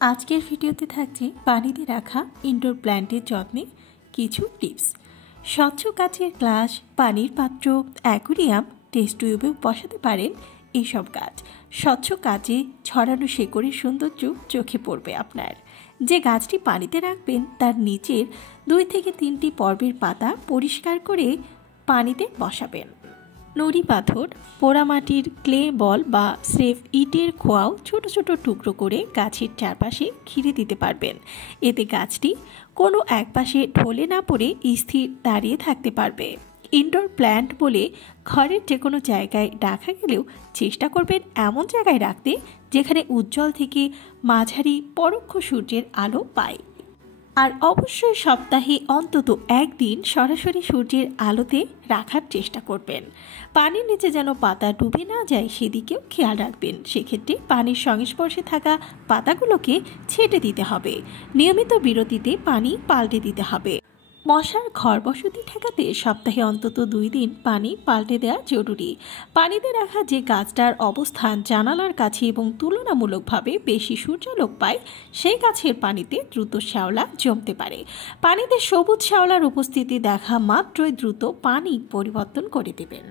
আজকের ভিডিওতে থাকছে পানিতে রাখা ইনডোর প্ল্যান্টের যত্নে কিছু টিপস। স্বচ্ছ কাচের গ্লাস, পানির পাত্র, অ্যাকুরিয়াম, টেস্ট টিউবেও বসাতে পারেন এইসব গাছ। স্বচ্ছ কাচে ছড়ানো শেকড়ের সৌন্দর্য চোখে পড়বে আপনার। যে গাছটি পানিতে রাখবেন তার নিচের 2 থেকে 3টি পর্বের পাতা পরিষ্কার করে পানিতে বসাবেন। নুড়ি পাথর, পোড়ামাটির ক্লে বল বা স্রেফ ইটের খোয়াও ছোট ছোট টুকরো করে গাছের চারপাশে ঘিরে দিতে পারবেন। এতে গাছটি কোনো একপাশে ঢলে না পড়ে স্থির দাঁড়িয়ে থাকতে পারবে। ইনডোর প্ল্যান্ট বলে ঘরের যে কোনো জায়গায় রাখা গেলেও চেষ্টা করবেন এমন জায়গায় রাখতে যেখানে উজ্জ্বল থেকে মাঝারি পরোক্ষ সূর্যের আলো পায়। আর অবশ্যই সপ্তাহে অন্তত একদিন সরাসরি সূর্যের আলোতে রাখার চেষ্টা করবেন। পানির নিচে যেন পাতা ডুবে না যায় সেদিকেও খেয়াল রাখবেন। সেক্ষেত্রে পানির সংস্পর্শে থাকা পাতাগুলোকে ছেটে দিতে হবে। নিয়মিত বিরতিতে পানি পাল্টে দিতে হবে। মশার ঘর বসতি ঠেকাতে সপ্তাহে অন্তত 2 দিন পানি পাল্টে দেওয়া জরুরি। পানিতে রাখা যে গাছটার অবস্থান জানালার কাছে এবং তুলনামূলকভাবে বেশি সূর্যালোক পায় সেই গাছের পানিতে দ্রুত শ্যাওলা জমতে পারে। পানিতে সবুজ শ্যাওলার উপস্থিতি দেখা মাত্রই দ্রুত পানি পরিবর্তন করে দেবেন।